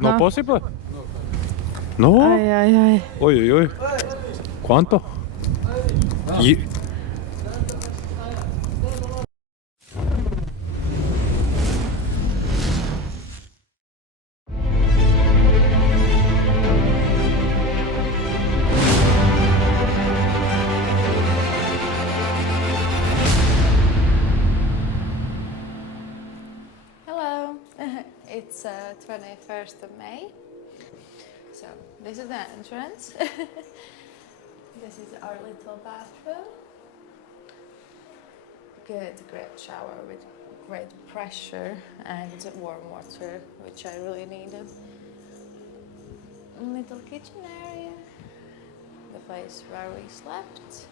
No possible? No? Ai. Oi. Quanto? Hello, it's 21st of May. So this is the entrance. This is our little bathroom. Good, great shower with great pressure and warm water, which I really needed. Little kitchen area, the place where we slept.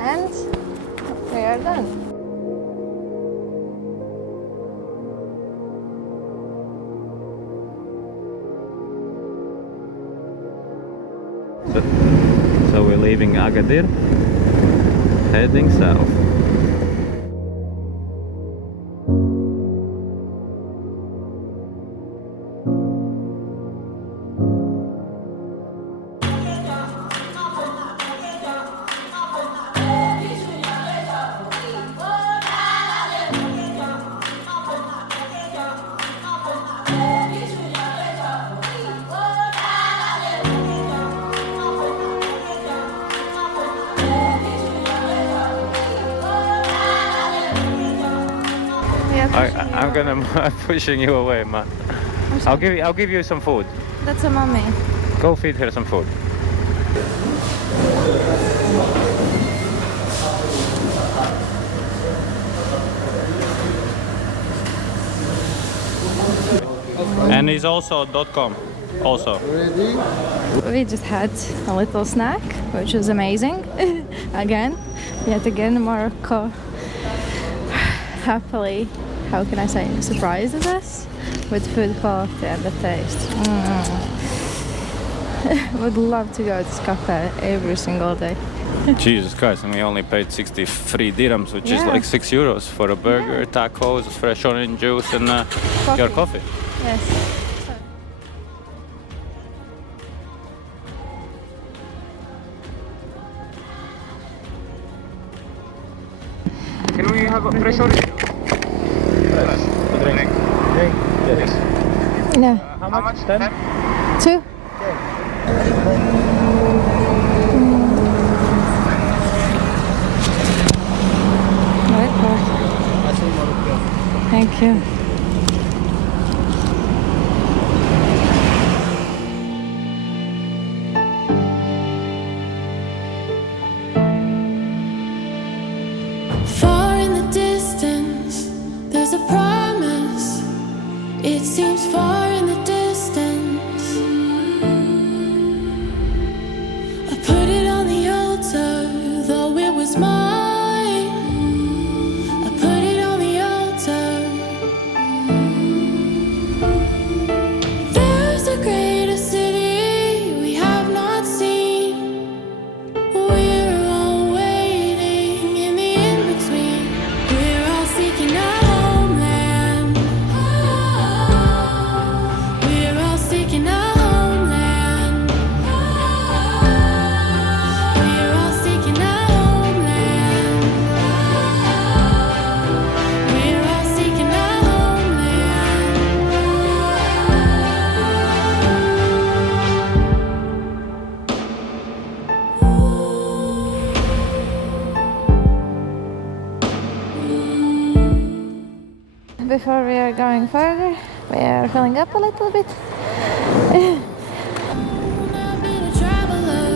And we are done. So we're leaving Agadir, heading south. I'm gonna pushing you away, man. I'll give you some food. That's a mommy. Go feed her some food. And it's also .com also. We just had a little snack, which was amazing. Yet again, Morocco happily, how can I say, surprises us with food quality and the taste. Would love to go to this cafe every single day. Jesus Christ, and we only paid 63 dirhams, which is like €6 for a burger, tacos, fresh orange juice, and your coffee. Yes. Can we have a fresh orange juice? Drink. Yes. No. How much? 10? 2. Thank you. Far in the distance, there's a promise. It seems far in the distance. I put it on the altar, though it was mine. I put it on the altar. There's a greater city we have not seen. We're all waiting in the in-between. We're all seeking a homeland. We're all seeking a homeland. We're all seeking a homeland. We're all seeking a homeland. Before we are going further, we are filling up a little bit. I've been a traveler.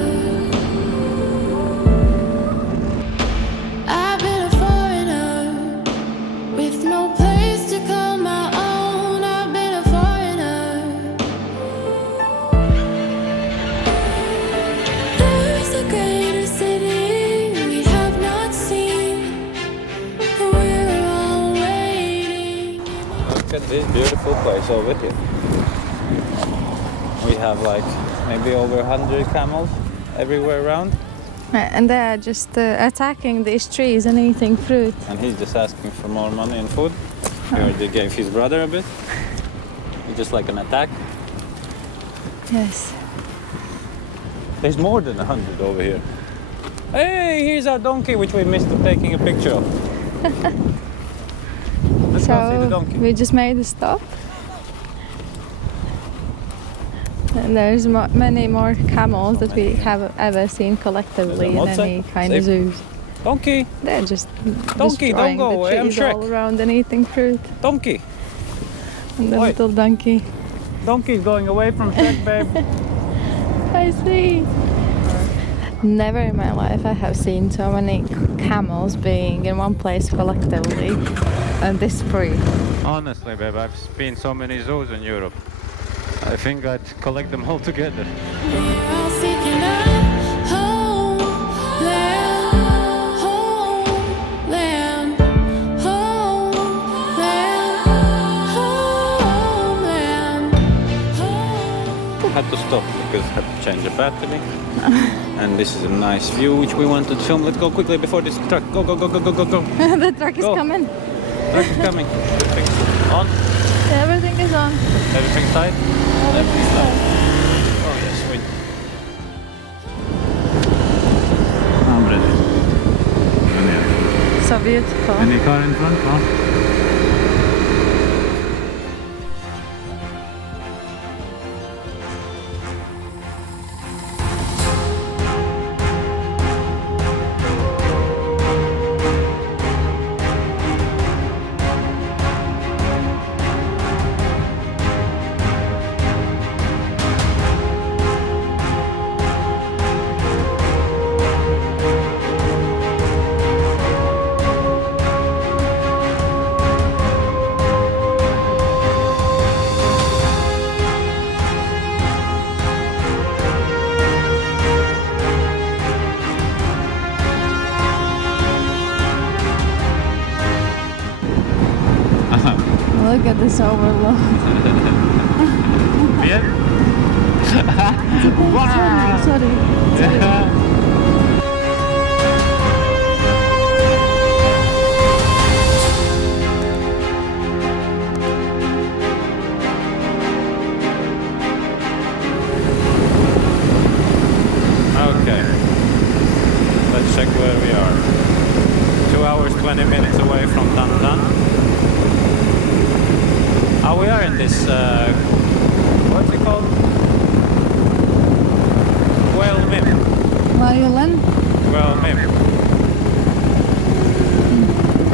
I've been a foreigner with no place to call my own. I've been a foreigner. There's a greater city we have not seen. We're all waiting. beautiful place over here. We have like maybe over 100 camels everywhere around. And they are just attacking these trees and eating fruit. And he's just asking for more money and food. He already gave his brother a bit. It's just like an attack. Yes. There's more than 100 over here. Hey, here's our donkey, which we missed taking a picture of. Let's go see the donkey. We just made a stop. And there's many more camels that we have ever seen collectively in any kind of zoos. Donkey! They're just Donkey, don't destroying go the away, I'm trees Shrek. all around and eating fruit. Donkey! And the Oi. little donkey. Donkey's going away from Shrek, babe. I see. Never in my life I have seen so many camels being in one place collectively and this free. Honestly, babe, I've been so many zoos in Europe. I think I'd collect them all together. We're all seeking a homeland, homeland, homeland, homeland. Had to stop because I had to change the battery. And this is a nice view which we wanted to film. Let's go quickly before this truck. Go, go, go, go, go, go, go. The truck is Go. coming. Truck is coming. On. Everything is on. Everything tight? Everything's on. Oh yes, wait. I'm ready. So beautiful. Any car in front? No? Look at this overload. Bien? Sorry. Okay. Let's check where we are. 2 hours, 20 minutes away from Tantan. We are in this, what's it called? Well, Mim. Violin. Well, Mim.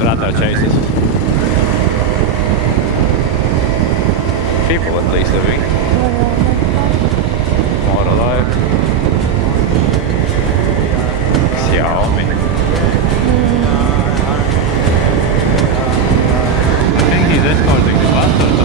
Rata chases. People at least living. More alive. Xiaomi. I think he's escorting the bus or something.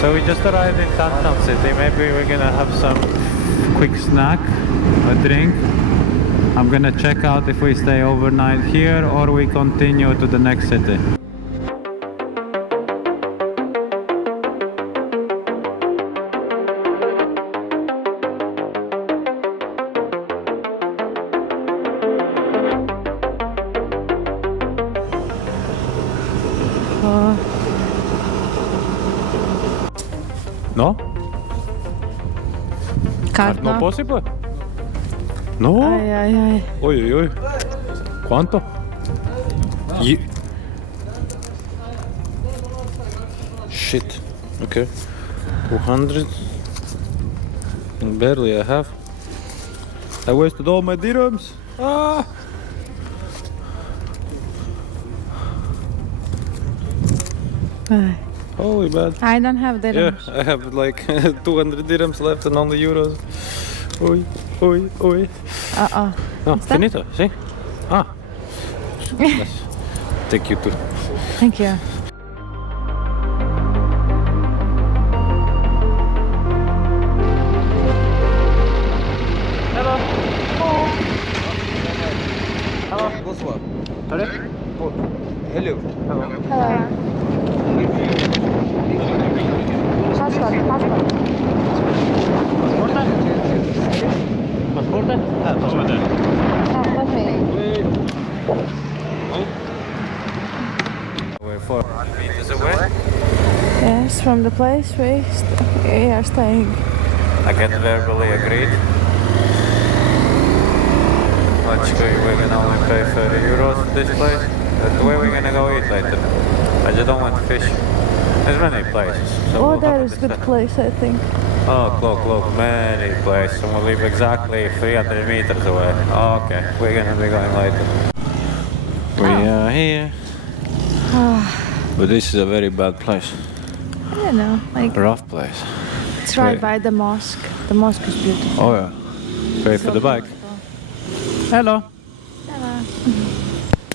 So we just arrived in Tantan city. Maybe we're gonna have some quick snack, a drink. I'm gonna check out if we stay overnight here or we continue to the next city. No? Card No now. possible? No? Ai, ai, ai. Oi, oi, oi. Quanto? Shit. Okay. 200. Barely I have. I wasted all my dirhams. Ah! Holy bad. I don't have dirhams. Yeah, I have like 200 dirhams left and only euros. Oi, oi, oi. No, finito, see? Ah. Let's take you to. Thank you. Hello. Bonsoir. Hello. Hello. Hello. Passport. Passport? Over there. With me. We're 400 meters away. Yes, from the place we are staying. I get verbally agreed. We're gonna only pay 30 euros for this place. That's where we're gonna go eat later. I just don't want fish. There's many places. So Oh, we'll there have is to a good decide. place, I think. Oh, look, many places. And we'll leave exactly 300 meters away. Okay, we're gonna be going later. We are here. But this is a very bad place. I don't know, like Rough place. it's right Wait. by the mosque. The mosque is beautiful. Oh yeah. Pay for the bike. Hello.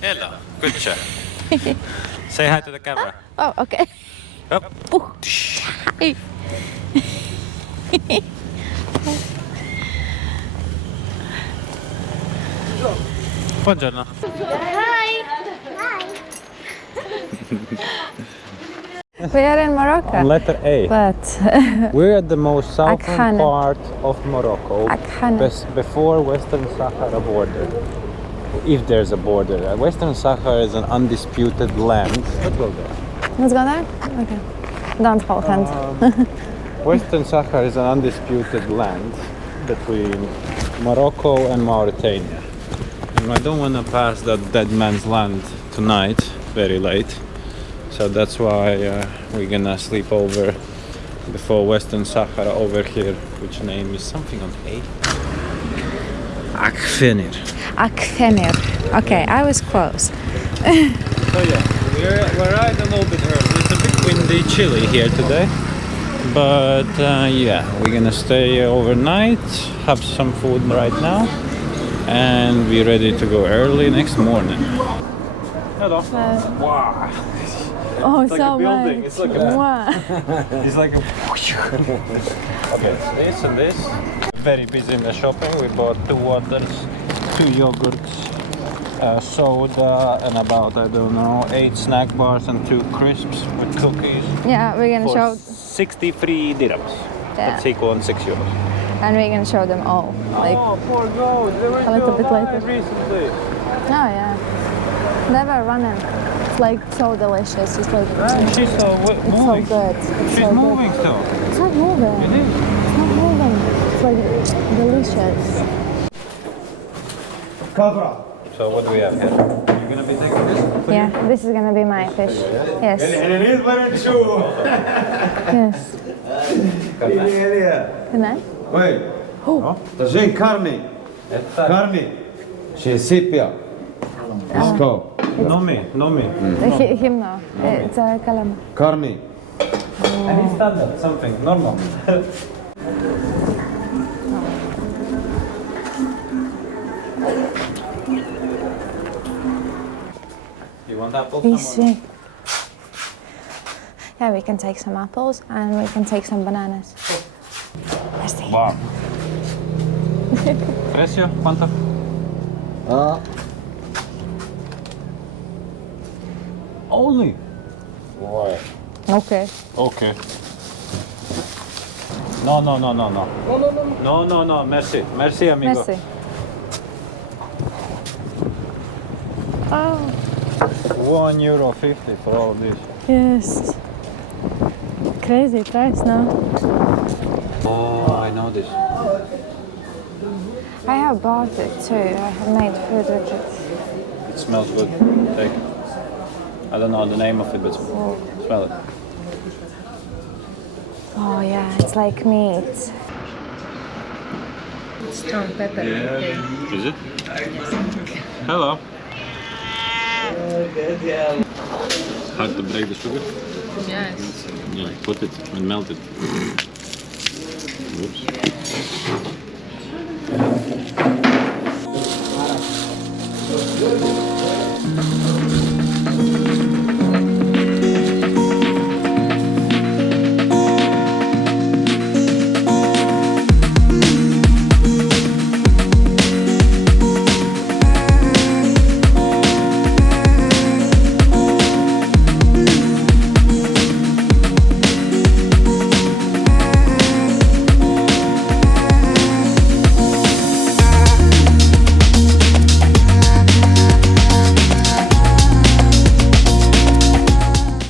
Hello. Good job. Say hi to the camera. Oh, okay. Up. Hey. Buongiorno. We are in Morocco. Letter A. But We're at the most southern Akhfennir. part of Morocco, Akhfennir. before Western Sahara border. If there's a border. Western Sahara is an undisputed land. Let's go there. let's go there? Okay. Don't hold hands. Western Sahara is an undisputed land between Morocco and Mauritania. And I don't want to pass that dead man's land tonight, very late. So that's why we're gonna sleep over before Western Sahara over here, which name is something on A. Akhfennir. Akhfennir. Okay, I was close. So yeah, we're right a little bit early. It's a bit windy, chilly here today. But yeah, we're gonna stay overnight, have some food right now, and be ready to go early next morning. Hello. Wow. Oh, It's like so a building. much. It's like a. Wow. It's like a. Okay, it's this and this. Very busy in the shopping. We bought 2 waters, 2 yogurts, soda, and about, I don't know, 8 snack bars and 2 crisps with cookies. Yeah, we're gonna For show 63 dirhams. Yeah. That's equal to 6 euros. and we're gonna show them all. Like Oh, poor goat. They were a little bit alive later. recently. oh yeah. They were running. It's like so delicious. It's like She's so it's so moving. good. It's She's so moving good. still. It's not moving. It is. It's not moving. It's like delicious. So what do we have here? You're gonna be taking this? Yeah, this is gonna be my fish. Yes. Yes. Good night. Wait. Dat is geen carne. Carne. She is sepia. Let's go. No me. Him no. It's a calam. Carne. Any standard, something normal. You want apples? These sweet. Yeah, we can take some apples and we can take some bananas. Let's see. Wow. Precio? ¿Cuánto? Only. Why? Okay. Okay. No. No, merci. Merci, amigo. Merci. Oh, €1.50 for all of this. yes. Crazy price now. Oh, I know this. I have bought it too. I have made food with it. It smells good. Take. I don't know the name of it, but smell it. Oh yeah, it's like meat. Strong pepper. Okay. Is it? Hello. Hard to break the sugar? Yes. Yeah, put it and melt it. Oops.